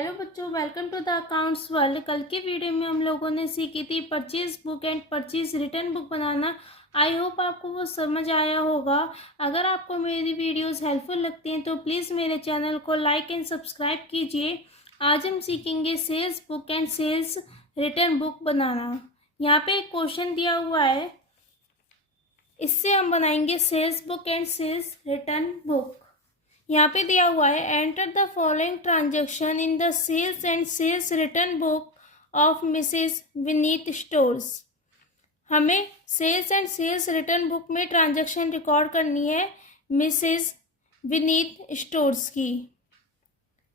Hello बच्चों, welcome to the accounts world. कल की वीडियो में हम लोगों ने सीखी थी purchase book and purchase return book बनाना। आई होप आपको वो समझ आया होगा। अगर आपको मेरी वीडियोस हेल्पफुल लगती हैं तो प्लीज़ मेरे चैनल को लाइक एंड सब्सक्राइब कीजिए। आज हम सीखेंगे sales book and sales return book बनाना। यहाँ पे एक क्वेश्चन दिया हुआ है, इससे हम बनाएंगे sales book and sales return book. यहाँ पे दिया हुआ है, enter the following transaction in the sales and sales return book of Mrs Vineet stores. हमें sales and sales return book में ट्रांजेक्शन रिकॉर्ड करनी है मिसेस विनीत स्टोर्स की।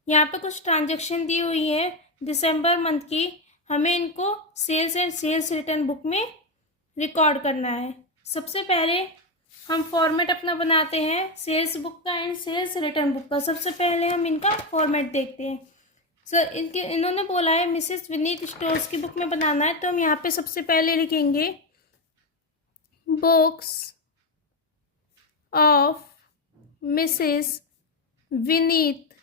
यहाँ पे कुछ ट्रांजेक्शन दी हुई है दिसंबर मंथ की, हमें इनको sales and sales return book में रिकॉर्ड करना है। सबसे पहले हम फॉर्मेट अपना बनाते हैं सेल्स बुक का एंड सेल्स रिटर्न बुक का। सबसे पहले हम इनका फॉर्मेट देखते हैं। सर इन्होंने बोला है मिसेस विनीत स्टोर्स की बुक में बनाना है, तो हम यहाँ पे सबसे पहले लिखेंगे books of Mrs Vineet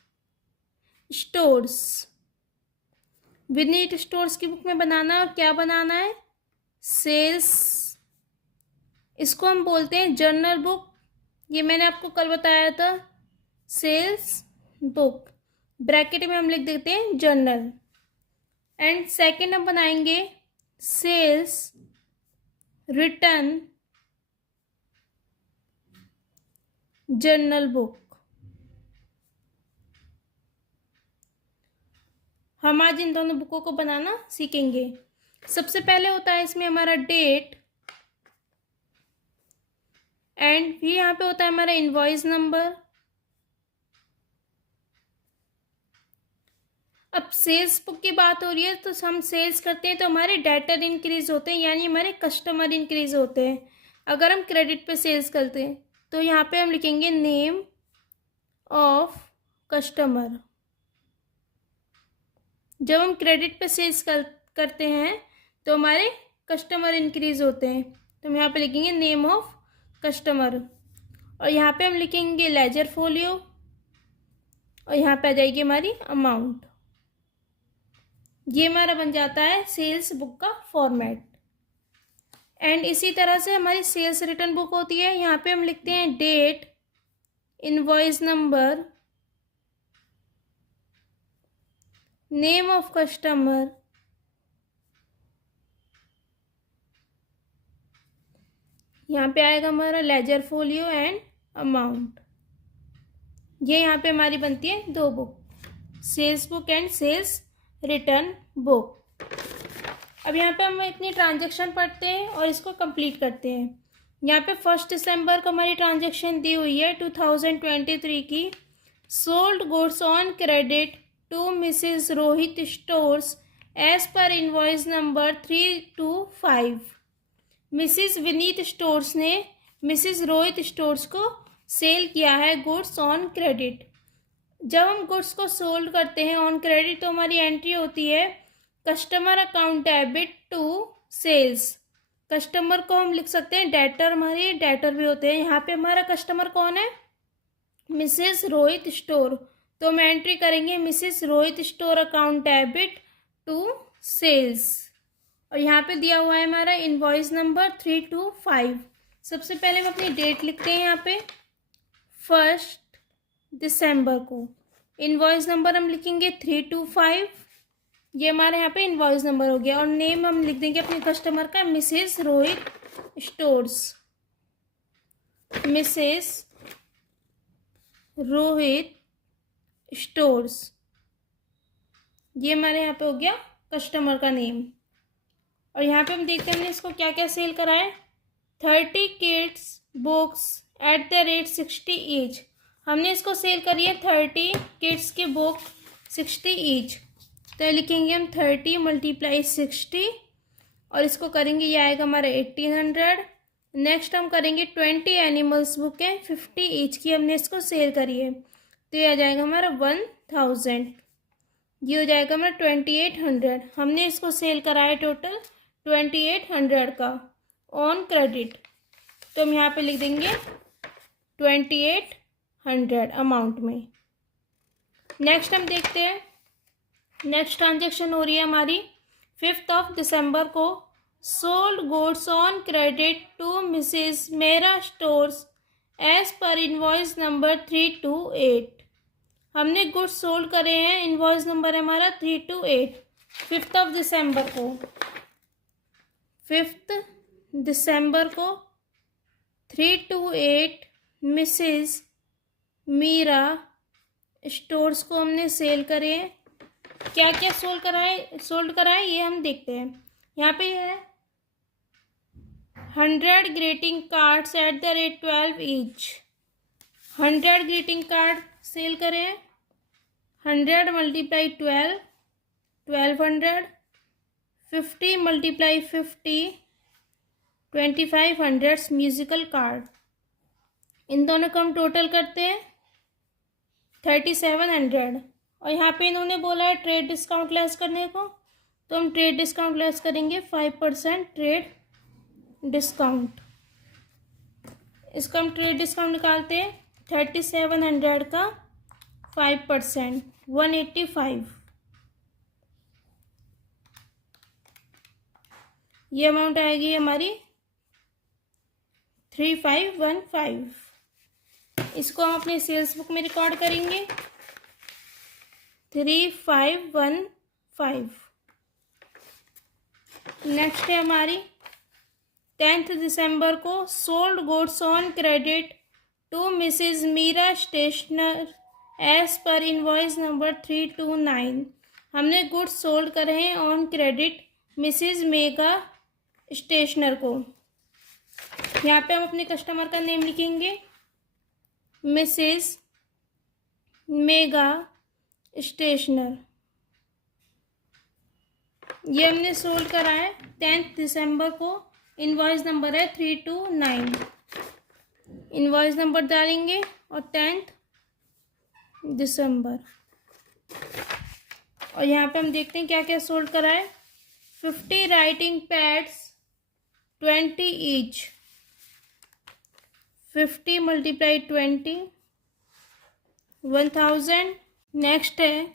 stores. Vineet stores की बुक में बनाना है और क्या बनाना है, सेल्स। इसको हम बोलते हैं जर्नल बुक, ये मैंने आपको कल बताया था, सेल्स बुक। ब्रैकेट में हम लिख देते हैं जर्नल। एंड सेकंड हम बनाएंगे सेल्स रिटर्न जर्नल बुक। हम आज इन दोनों बुकों को बनाना सीखेंगे। सबसे पहले होता है इसमें हमारा डेट, एंड फिर यहाँ पे होता है हमारा इनवॉइस नंबर। अब सेल्स बुक की बात हो रही है, तो हम सेल्स करते हैं तो हमारे डेटर इंक्रीज होते हैं, यानी हमारे कस्टमर इंक्रीज होते हैं। अगर हम क्रेडिट पे सेल्स करते हैं तो यहाँ पे हम लिखेंगे नेम ऑफ कस्टमर। जब हम क्रेडिट पे सेल्स करते हैं तो हमारे कस्टमर इंक्रीज होते हैं, तो हम यहाँ पे लिखेंगे नेम ऑफ कस्टमर। और यहाँ पे हम लिखेंगे लेजर फोलियो, और यहाँ पे आ जाएगी हमारी अमाउंट। ये हमारा बन जाता है सेल्स बुक का फॉर्मेट। एंड इसी तरह से हमारी सेल्स रिटर्न बुक होती है। यहाँ पे हम लिखते हैं date, invoice number, name of customer, यहाँ पे आएगा हमारा लेजर फोलियो एंड अमाउंट। ये यहाँ पे हमारी बनती है दो book, sales book and sales return book. अब यहाँ पे हम इतनी ट्रांजेक्शन पढ़ते हैं और इसको कंप्लीट करते हैं। यहाँ पे 1 दिसंबर को हमारी ट्रांजेक्शन दी हुई है 2023 की। Sold goods on credit to Mrs Rohit stores as per invoice number 325। Mrs Vineet stores ने मिसेस रोहित स्टोर्स को सेल किया है गुड्स ऑन क्रेडिट। जब हम गुड्स को सोल्ड करते हैं ऑन क्रेडिट तो हमारी एंट्री होती है customer account debit to sales. Customer को हम लिख सकते हैं डेटर, हमारे डेटर भी होते हैं। यहाँ पे हमारा कस्टमर कौन है, मिसेस रोहित स्टोर, तो हम एंट्री करेंगे Mrs Rohit store account debit to sales. और यहाँ पे दिया हुआ है हमारा इनवॉइस नंबर 325। सबसे पहले हम अपनी डेट लिखते हैं यहाँ पे 1 दिसंबर को। इनवॉइस नंबर हम लिखेंगे 325, ये हमारे यहाँ पे इनवॉइस नंबर हो गया। और नेम हम लिख देंगे अपने कस्टमर का Mrs Rohit stores, Mrs Rohit stores, ये हमारे यहाँ पे हो गया कस्टमर का नेम। और यहाँ पे हम देखते हैं हमने इसको क्या क्या सेल करा है। 30 kids books at the rate 60 each. हमने इसको सेल करी है 30 किड्स की बुक 60 ईच, तो लिखेंगे हम 30 × 60 और इसको करेंगे, ये आएगा हमारा 1800। नेक्स्ट हम करेंगे 20 एनिमल्स बुक है 50 ईच की, हमने इसको सेल करी है, तो ये आ जाएगा हमारा 1000। ये हो जाएगा हमारा 2800। हमने इसको सेल करा है टोटल 2800 का ऑन क्रेडिट, तो हम यहाँ पे लिख देंगे 2800 अमाउंट में। नेक्स्ट हम देखते हैं नेक्स्ट ट्रांजेक्शन हो रही है हमारी 5 दिसंबर को। Sold goods on credit to Mrs Mera stores as per invoice number 328। हमने गुड्स सोल्ड करे हैं, इनवॉइस नंबर है हमारा 328। 5 दिसंबर को 5 दिसंबर को 328 मिसेस मीरा स्टोर्स को हमने सेल करे हैं। क्या क्या सोल्ड कराए ये हम देखते हैं। यहाँ पे है 100 greeting cards at the rate 12 each. 100 greeting card sell करें। 100 मल्टीप्लाई 12, 1200। 50 multiply 50, 2500 musical card. इन दोनों को हम टोटल करते हैं 3700। और यहाँ पे इन्होंने बोला है ट्रेड डिस्काउंट लेस करने को, तो हम ट्रेड डिस्काउंट लेस करेंगे 5% ट्रेड डिस्काउंट। इसका हम ट्रेड डिस्काउंट निकालते हैं 3700 का 5% 185। ये अमाउंट आएगी हमारी 3515। इसको हम अपने सेल्स बुक में रिकॉर्ड करेंगे 3515। नेक्स्ट है हमारी 10 दिसंबर को sold goods on credit to Mrs Meera stationer as per invoice number 329। हमने गुड्स सोल्ड करे हैं on credit Mrs Mega stationer को। यहाँ पे हम अपने कस्टमर का नेम लिखेंगे मिसेस मेगा स्टेशनर। ये हमने सोल्ड करा है 10 दिसंबर को। इनवॉइस नंबर है 329। इनवॉइस नंबर डालेंगे और 10 दिसंबर। और यहाँ पे हम देखते हैं क्या क्या सोल्ड करा है। 50 writing pads 20 each. 50 multiply 20, 1000। Next है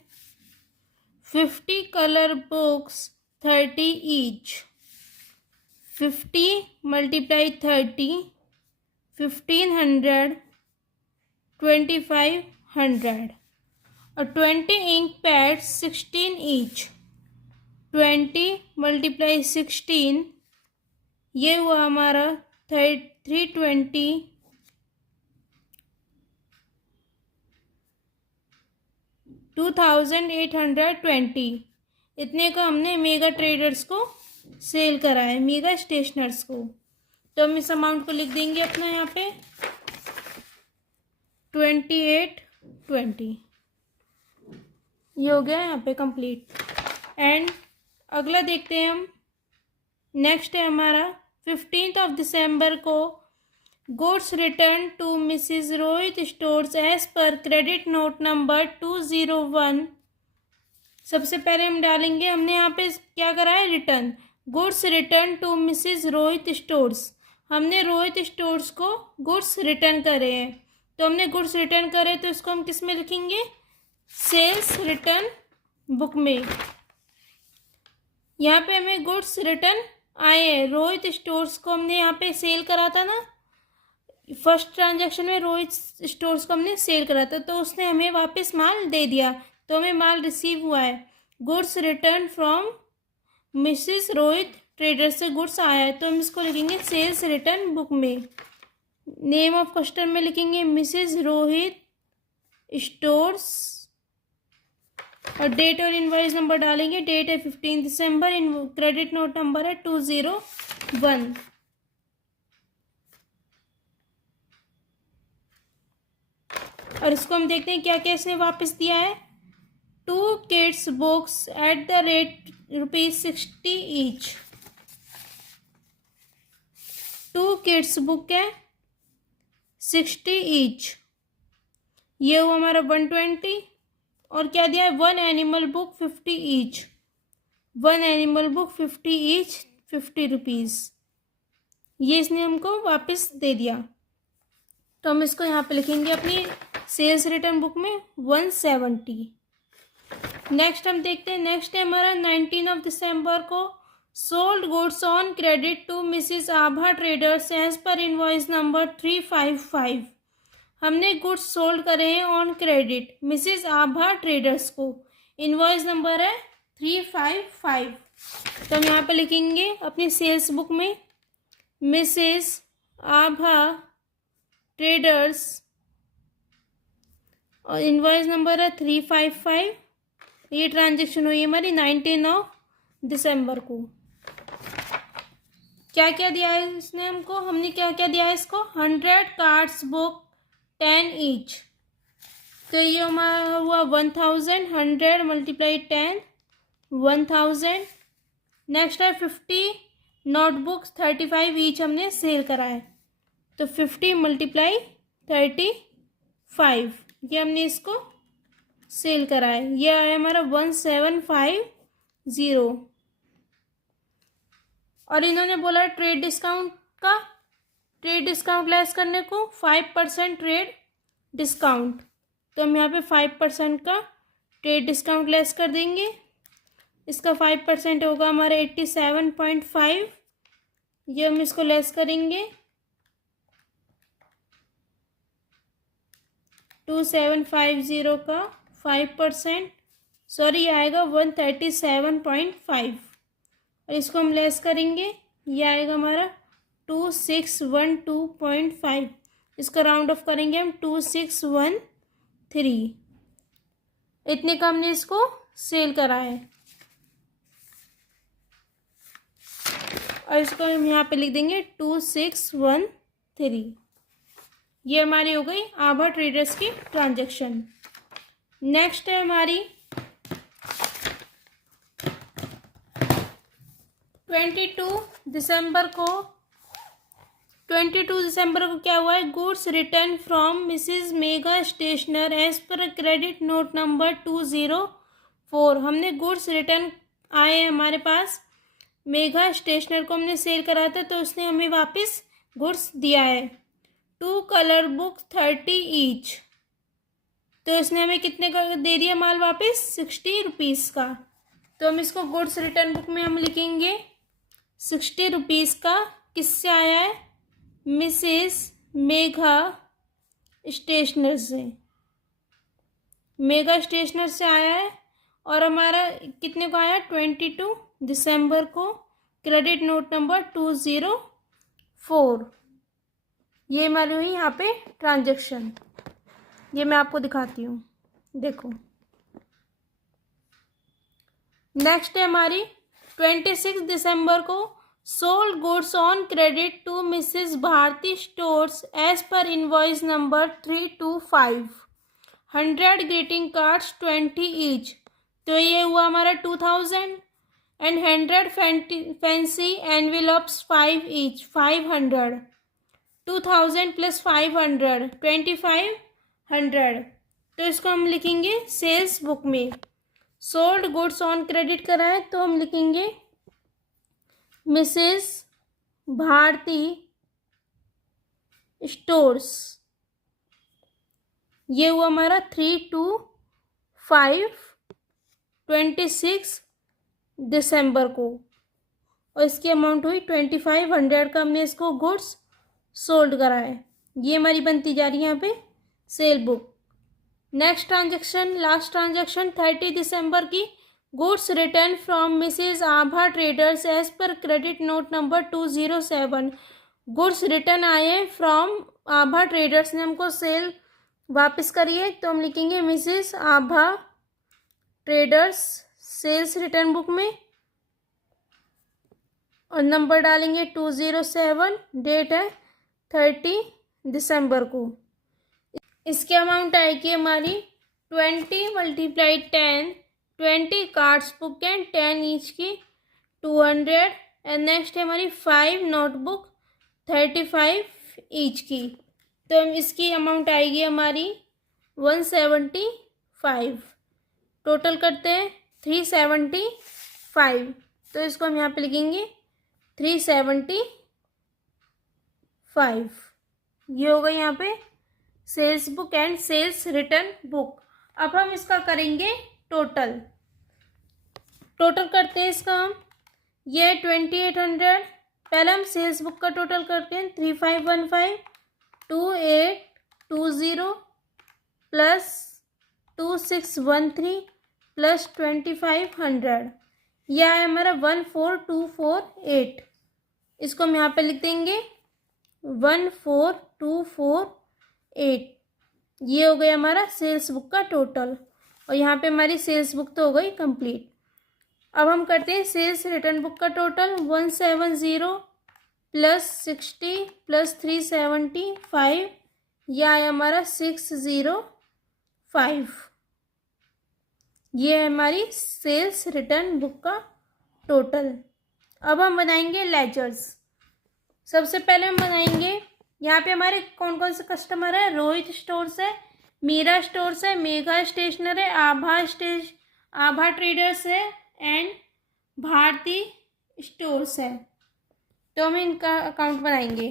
50 कलर बुक्स 30 ईच। 50 मल्टीप्लाई 30, 1500, 2500। और 20 इंक पैड्स 16 ईच। 20 मल्टीप्लाई 16, ये हुआ हमारा 320। 2820। इतने को हमने मेगा ट्रेडर्स को सेल करा है, मेगा स्टेशनर्स को। तो हम इस अमाउंट को लिख देंगे अपना यहाँ पे 2820। ये हो गया यहाँ पे कंप्लीट। एंड अगला देखते हैं हम। नेक्स्ट है हमारा 15 दिसंबर को goods return to Mrs Rohit stores as per credit note number 201। सबसे पहले हम डालेंगे, हमने यहाँ पे क्या करा है, return. Goods return to Mrs Rohit stores. हमने रोहित स्टोर्स को गुड्स रिटर्न करे हैं, तो हमने गुड्स रिटर्न करे तो इसको हम किस में लिखेंगे, सेल्स रिटर्न बुक में। यहाँ पे हमें गुड्स रिटर्न आए हैं। रोहित स्टोर्स को हमने यहाँ पे सेल करा था ना, फर्स्ट ट्रांजैक्शन में रोहित स्टोर्स को हमने सेल करा था, तो उसने हमें वापस माल दे दिया, तो हमें माल रिसीव हुआ है। Goods return from Mrs Rohit trader से गुड्स आया है, तो हम इसको लिखेंगे सेल्स रिटर्न बुक में। नेम ऑफ कस्टमर में लिखेंगे मिसेस रोहित स्टोर्स। और डेट और इनवॉइस नंबर डालेंगे। डेट है 15 दिसंबर। क्रेडिट नोट नंबर है 201। और इसको हम देखते हैं क्या क्या इसने वापस दिया है। 2 kids books at the rate ₹60 each. 2 kids book है 60 ईच। ये हुआ हमारा 120। और क्या दिया है, 1 animal book 50 each. 1 animal book 50 each, ₹50। ये इसने हमको वापस दे दिया, तो हम इसको यहाँ पे लिखेंगे अपनी सेल्स रिटर्न बुक में 170। नेक्स्ट हम देखते हैं, नेक्स्ट है हमारा 19 दिसंबर को sold goods on credit to Mrs Abha traders as per invoice number 355। हमने गुड्स सोल्ड करे हैं on credit Mrs Abha traders को, इनवॉइस नंबर है 355। तो हम यहाँ पे लिखेंगे अपनी सेल्स बुक में मिसिस आभा ट्रेडर्स और इनवॉइस नंबर है 355। ये ट्रांजेक्शन हुई हमारी 19 दिसंबर को। क्या क्या दिया है इसने हमको, हमने क्या क्या दिया है इसको, 100 कार्ड्स बुक 10 ईच। तो ये हमारा हुआ 1000, 100 मल्टीप्लाई 10 1000। नेक्स्ट है 50 नोटबुक्स 35 ईच हमने सेल करा है, तो 50 मल्टीप्लाई 35 ये हमने इसको सेल करा है। ये आया हमारा 1750। और इन्होंने बोला ट्रेड डिस्काउंट का, ट्रेड डिस्काउंट लेस करने को 5% ट्रेड डिस्काउंट। तो हम यहाँ पे 5% का ट्रेड डिस्काउंट लेस कर देंगे। इसका 5% होगा हमारा 87.5। ये हम इसको लेस करेंगे 2750 का 5%, सॉरी आएगा 137.5। और इसको हम लेस करेंगे, ये आएगा हमारा 2612.5। इसका राउंड ऑफ करेंगे हम 2613। इतने का हमने इसको सेल करा है। और इसको हम यहाँ पे लिख देंगे 2613। ये हमारी हो गई आभा ट्रेडर्स की ट्रांजैक्शन। नेक्स्ट है हमारी 22 दिसंबर को। 22 दिसंबर को क्या हुआ है, goods return from Mrs Megha stationer as per credit note number 204। हमने गुड्स रिटर्न आए हमारे पास, मेघा स्टेशनर को हमने सेल करा था तो उसने हमें वापस गुड्स दिया है। 2 कलर बुक 30 ईच। तो इसने हमें कितने का दे दिया माल वापस, 60 रुपीज़ का। तो हम इसको गुड्स रिटर्न बुक में हम लिखेंगे 60 रुपीज़ का। किससे आया है, मिसेस मेघा स्टेशनर से, मेघा स्टेशनर से आया है। और हमारा कितने को आया, 22 दिसंबर को, क्रेडिट नोट नंबर 204। ये हमारी हुई यहाँ पे ट्रांजैक्शन। ये मैं आपको दिखाती हूँ, देखो। नेक्स्ट है हमारी 26 दिसंबर को sold goods on credit to Mrs Bharti stores as per invoice number 325। 100 greeting cards 20 each. तो ये हुआ हमारा 2000 and 100 fancy envelopes 5 each 500। 2000 plus 500 2500। तो इसको हम लिखेंगे सेल्स बुक में। सोल्ड गुड्स ऑन क्रेडिट करा है तो हम लिखेंगे मिसेस भारती स्टोर्स। ये हुआ हमारा 325 26 दिसंबर को। और इसकी अमाउंट हुई 2500 का। हमने इसको गुड्स सोल्ड करा है। ये हमारी बनती जा रही है यहाँ पे sale book. Next transaction, last transaction 30 दिसंबर की, goods return from Mrs Abha traders as per credit note number 207। Goods return आए फ्रॉम आभा ट्रेडर्स ने हमको सेल वापस करी है तो हम लिखेंगे Mrs Abha traders sales return book में। और नंबर डालेंगे 207, डेट है 30 दिसंबर को। इसकी अमाउंट आएगी हमारी 20 multiply 10, 20 cards book and 10 each की 200। एंड नेक्स्ट है हमारी 5 नोटबुक 35 ईच की। तो हम इसकी अमाउंट आएगी हमारी 175। टोटल करते हैं 375। तो इसको हम यहाँ पे लिखेंगे 375। ये होगा यहाँ पे sales book and sales return book. अब हम इसका करेंगे टोटल करते हैं इसका हम। ये 2800, पहले हम सेल्स बुक का टोटल करते हैं। 3515 2820 प्लस 2613 प्लस 2500, यह है हमारा 14248। इसको हम यहाँ पे लिख देंगे 14248। ये हो गया हमारा सेल्स बुक का टोटल, और यहाँ पे हमारी सेल्स बुक तो हो गई कंप्लीट। अब हम करते हैं सेल्स रिटर्न बुक का टोटल। 170 प्लस 60 प्लस 375, यह है हमारा 605। ये है हमारी सेल्स रिटर्न बुक का टोटल। अब हम बनाएंगे लेजर्स। सबसे पहले हम बनाएंगे, यहाँ पे हमारे कौन कौन से कस्टमर है। रोहित स्टोर्स है, मीरा स्टोर्स है, मेघा स्टेशनर है, आभा ट्रेडर्स है एंड भारती स्टोर्स है। तो हम इनका अकाउंट बनाएंगे।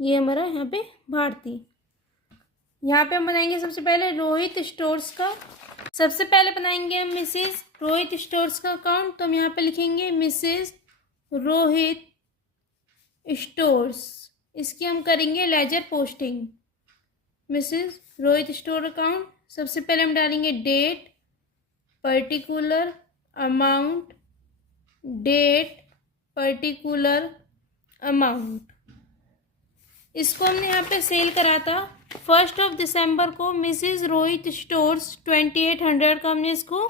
ये हमारा यहाँ पे भारती, यहाँ पे हम बनाएंगे सबसे पहले रोहित स्टोर्स का। सबसे पहले बनाएंगे हम मिसेस रोहित स्टोर्स का अकाउंट। तो हम यहाँ पे लिखेंगे मिसेस रोहित स्टोर्स। इसकी हम करेंगे ledger posting. Mrs Rohit store account, सबसे पहले हम डालेंगे date, particular amount, date, particular amount. इसको हमने यहाँ पे सेल करा था 1 दिसंबर को। मिसेस रोहित स्टोर्स 2800 का हमने इसको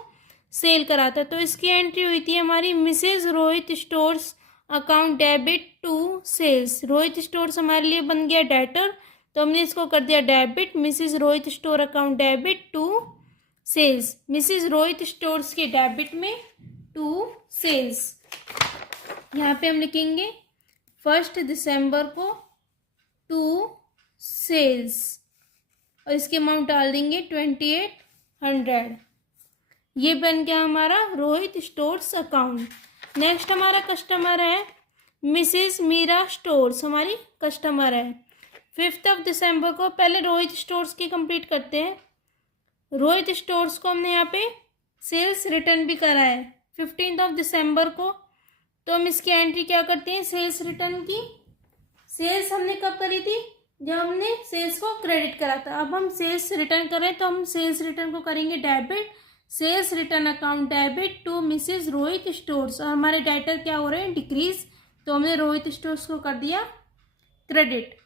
सेल करा था। तो इसकी एंट्री हुई थी हमारी Mrs Rohit stores account debit to sales. Rohit stores हमारे लिए बन गया डेटर, तो हमने इसको कर दिया debit. Mrs Rohit store account debit to sales, Mrs Rohit stores के डेबिट में टू सेल्स। यहाँ पे हम लिखेंगे 1 दिसंबर को टू सेल्स, और इसके अमाउंट डाल देंगे 2800। ये बन गया हमारा रोहित स्टोर्स अकाउंट। नेक्स्ट हमारा कस्टमर है मिसेस मीरा स्टोर्स, हमारी कस्टमर है। 5 दिसंबर को, पहले रोहित स्टोर्स की कंप्लीट करते हैं। रोहित स्टोर्स को हमने यहाँ पे सेल्स रिटर्न भी करा है 15 दिसंबर को। तो हम इसकी एंट्री क्या करते हैं सेल्स रिटर्न की। सेल्स हमने कब करी थी, जब हमने सेल्स को क्रेडिट करा था। अब हम सेल्स रिटर्न करें तो हम सेल्स रिटर्न को करेंगे debit, sales return account debit to Mrs Rohit stores. और हमारे डेटर क्या हो रहे हैं डिक्रीज, तो हमने रोहित स्टोर्स को कर दिया क्रेडिट।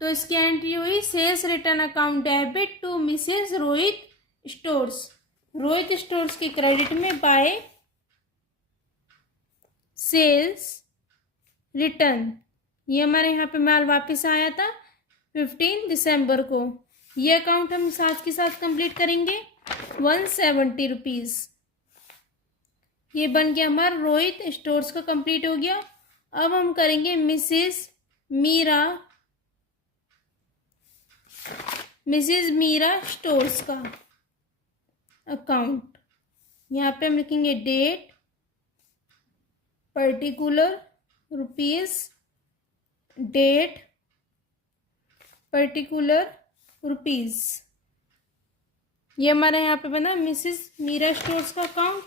तो इसकी एंट्री हुई sales return account debit to Mrs Rohit stores. Rohit stores के क्रेडिट में बाय सेल्स रिटर्न। ये हमारे यहाँ पे माल वापस आया था 15 दिसंबर को। ये अकाउंट हम साथ के साथ कंप्लीट करेंगे 170 रुपीज़। ये बन गया हमारा रोहित स्टोर्स का कंप्लीट हो गया। अब हम करेंगे मिसेस मीरा स्टोर्स का अकाउंट। यहाँ पे हम लिखेंगे date, particular rupees, date, particular rupees. ये हमारा यहाँ पे बना मिसेस मीरा स्टोर्स का अकाउंट।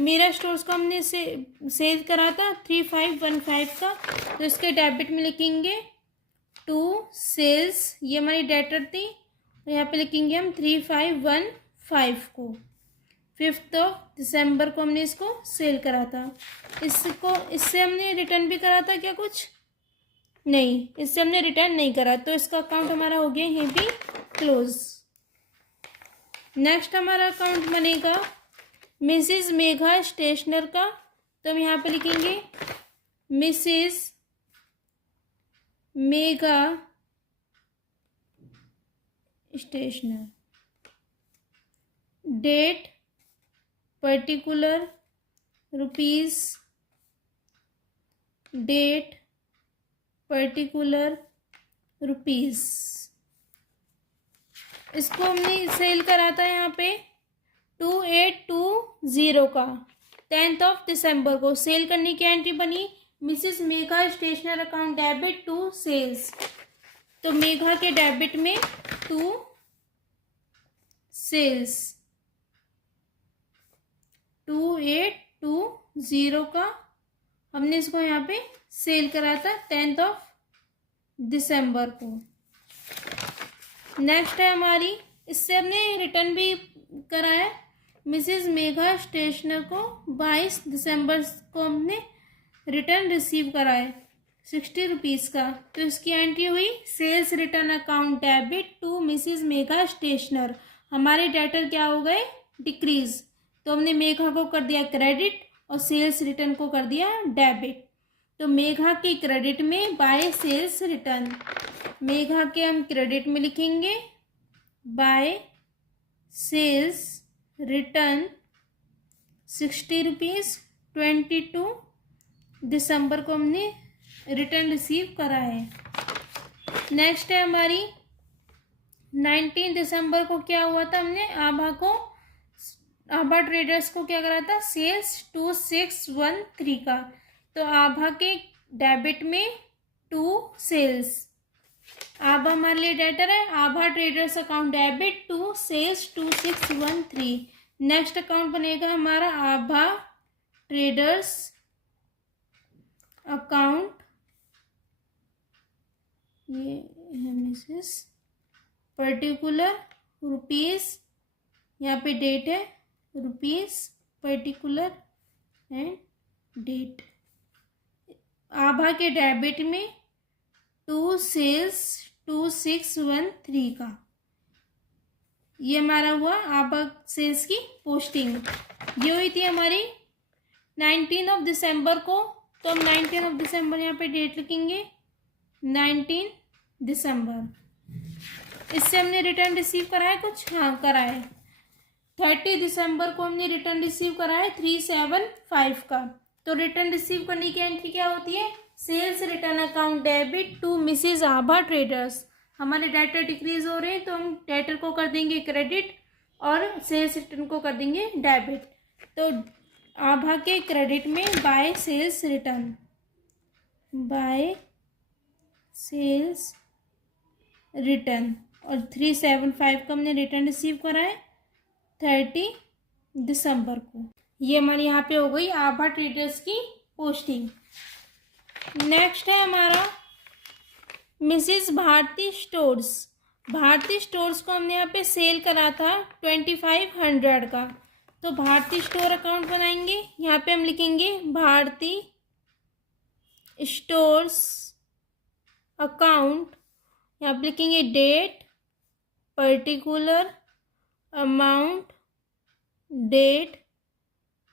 मीरा स्टोर्स को हमने सेल करा था 3515 का, तो इसके डेबिट में लिखेंगे टू सेल्स। ये हमारी डेटर थी, तो यहाँ पे लिखेंगे हम 3515 को। 5 दिसंबर को हमने इसको सेल करा था। इससे हमने रिटर्न भी करा था क्या कुछ नहीं, इससे हमने रिटर्न नहीं करा, तो इसका अकाउंट हमारा हो गया यहीं भी क्लोज। नेक्स्ट हमारा अकाउंट बनेगा मिसेस मेघा स्टेशनर का। तो हम यहाँ पे लिखेंगे Mrs Megha stationer, date, particular rupees, date, particular rupees. इसको हमने सेल करा था यहाँ पे 2820 का 10 दिसंबर को। सेल करने की एंट्री बनी Mrs Megha stationer account debit to sales. तो मेघा के डेबिट में टू सेल्स। 5820 का हमने इसको यहाँ पे सेल करा था 10 दिसंबर को। नेक्स्ट है हमारी, इससे हमने रिटर्न भी करा है। मिसेस मेघा स्टेशनर को 22 दिसंबर को हमने रिटर्न रिसीव करा है 60 रुपीज़ का। तो इसकी एंट्री हुई sales return account debit to Mrs Megha stationer. हमारे डेटर क्या हो गए, डिक्रीज। तो हमने मेघा को कर दिया क्रेडिट और सेल्स रिटर्न को कर दिया डेबिट। तो मेघा की क्रेडिट में बाय सेल्स रिटर्न, मेघा के हम क्रेडिट में लिखेंगे बाय सेल्स रिटर्न 60 रुपीज़ 22 दिसंबर को हमने रिटर्न रिसीव करा है। नेक्स्ट है हमारी 19 दिसंबर को क्या हुआ था, हमने आभा ट्रेडर्स को क्या करा था, सेल्स 2613 का। तो आभा के डेबिट में 2 सेल्स, आभा हमारे लिए डेटर है, Abha traders account debit 2 sales 2613। Next account बनेगा हमारा आभा ट्रेडर्स अकाउंट, ये है मिसेस पर्टिकुलर रुपीज़, यहाँ पे डेट है रुपीज़ पर्टिकुलर एंड डेट। आभा के डेबिट में 2 सेल्स 2613 का। ये हमारा हुआ आभा सेल्स की पोस्टिंग। ये हुई थी हमारी 19 दिसंबर को। तो हम 19 दिसंबर यहाँ पे डेट लिखेंगे 19 दिसंबर। इससे हमने रिटर्न रिसीव करा है कुछ, हाँ करा है। 30 दिसंबर को हमने रिटर्न रिसीव करा है 375 का। तो रिटर्न रिसीव करने की एंट्री क्या होती है, sales return account debit to Mrs Abha traders. हमारे डेटर डिक्रीज हो रहे हैं तो हम डेटर को कर देंगे क्रेडिट और सेल्स रिटर्न को कर देंगे डेबिट। तो आभा के क्रेडिट में by sales return, by sales return, और 375 का हमने रिटर्न रिसीव करा है 30 दिसंबर को। ये हमारी यहाँ पे हो गई आभा ट्रेडर्स की पोस्टिंग। नेक्स्ट है हमारा Mrs Bharti stores. Bharti stores को हमने यहाँ पे सेल करा था 2500 का। तो भारती स्टोर अकाउंट बनाएंगे, यहाँ पे हम लिखेंगे भारती स्टोर्स अकाउंट, यहाँ पे लिखेंगे date particular amount, date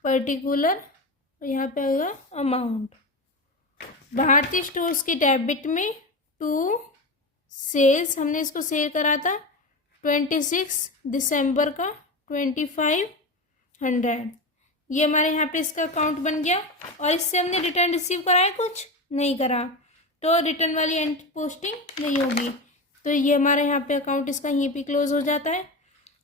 particular, यहाँ पे आएगा अमाउंट। भारती स्टोर्स की डेबिट में 2 सेल्स, हमने इसको सेल करा था 26 दिसंबर का 2500। ये हमारे यहाँ पे इसका अकाउंट बन गया। और इससे हमने रिटर्न रिसीव करा है कुछ, नहीं करा, तो रिटर्न वाली एंट्री पोस्टिंग नहीं होगी। तो ये हमारे यहाँ पे अकाउंट इसका यहीं पे क्लोज हो जाता है।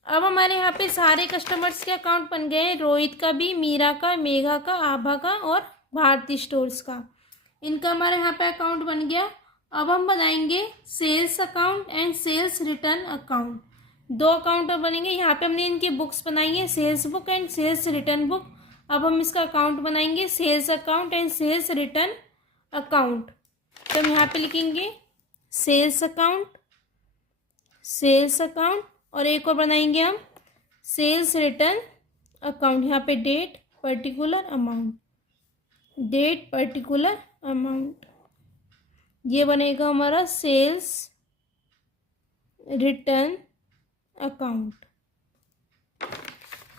अब हमारे यहाँ पे सारे कस्टमर्स के अकाउंट बन गए, रोहित का भी, मीरा का, मेघा का, आभा का और भारती स्टोर्स का। इनका हमारे यहाँ पे अकाउंट बन गया। अब हम बनाएंगे sales account and sales return account. 2 account बनेंगे। यहाँ पे हमने इनकी बुक्स बनाई है, sales book and sales return book. अब हम इसका अकाउंट बनाएंगे sales account and sales return account. तो हम यहाँ पे लिखेंगे सेल्स अकाउंट, सेल्स अकाउंट, और एक और बनाएंगे हम सेल्स रिटर्न अकाउंट। यहाँ पे date particular amount, date particular amount. ये बनेगा हमारा सेल्स रिटर्न अकाउंट।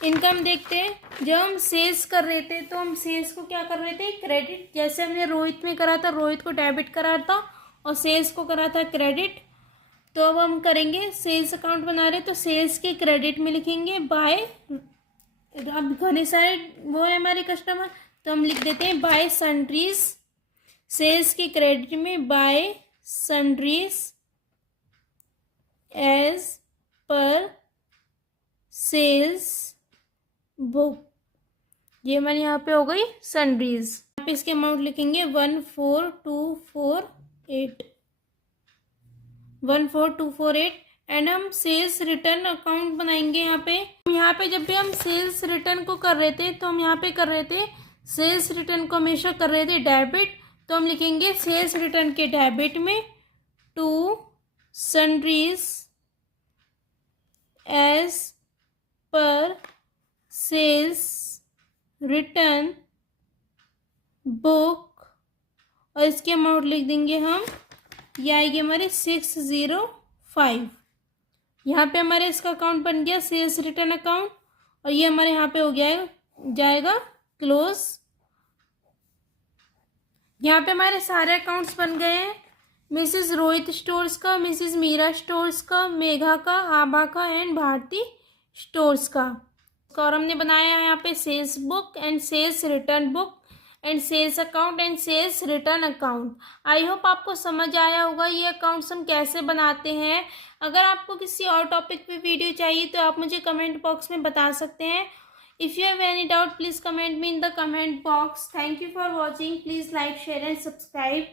इनका हम देखते हैं, जब हम सेल्स कर रहे थे तो हम सेल्स को क्या कर रहे थे, क्रेडिट। जैसे हमने रोहित में करा था, रोहित को डेबिट करा था और सेल्स को करा था क्रेडिट। तो अब हम करेंगे सेल्स अकाउंट बना रहे तो सेल्स के क्रेडिट में लिखेंगे बाय, अब घने सारे वो है हमारे कस्टमर तो हम लिख देते हैं बाय सन्ड्रीज। सेल्स के क्रेडिट में by sundries as per sales book. ये हमारे यहाँ पे हो गई सन्ड्रीज। यहाँ पे इसके अमाउंट लिखेंगे 14248 14248 एंड हम सेल्स रिटर्न अकाउंट बनाएंगे। यहाँ पे जब भी हम सेल्स रिटर्न को कर रहे थे तो हम यहाँ पे कर रहे थे सेल्स रिटर्न को हमेशा कर रहे थे डेबिट, तो हम लिखेंगे सेल्स रिटर्न के डेबिट में to sundries as per sales return book, और इसके अमाउंट लिख देंगे हम, ये आएगी हमारे 605। यहाँ पे हमारे इसका अकाउंट बन गया सेल्स रिटर्न अकाउंट, और ये हमारे यहाँ पे हो गया जाएगा क्लोज। यहाँ पे हमारे सारे अकाउंट्स बन गए हैं, मिसेस रोहित स्टोर्स का, मिसेस मीरा स्टोर्स का, मेघा का, आभा का एंड भारती स्टोर्स का। और हमने बनाया है यहाँ पे sales book and sales return book and sales account and sales return account. I hope आपको समझ आया होगा ये अकाउंट्स हम कैसे बनाते हैं। अगर आपको किसी और टॉपिक पे वीडियो चाहिए तो आप मुझे कमेंट बॉक्स में बता सकते हैं। If you have any doubt please comment me in the comment box. Thank you for watching. Please like share and subscribe.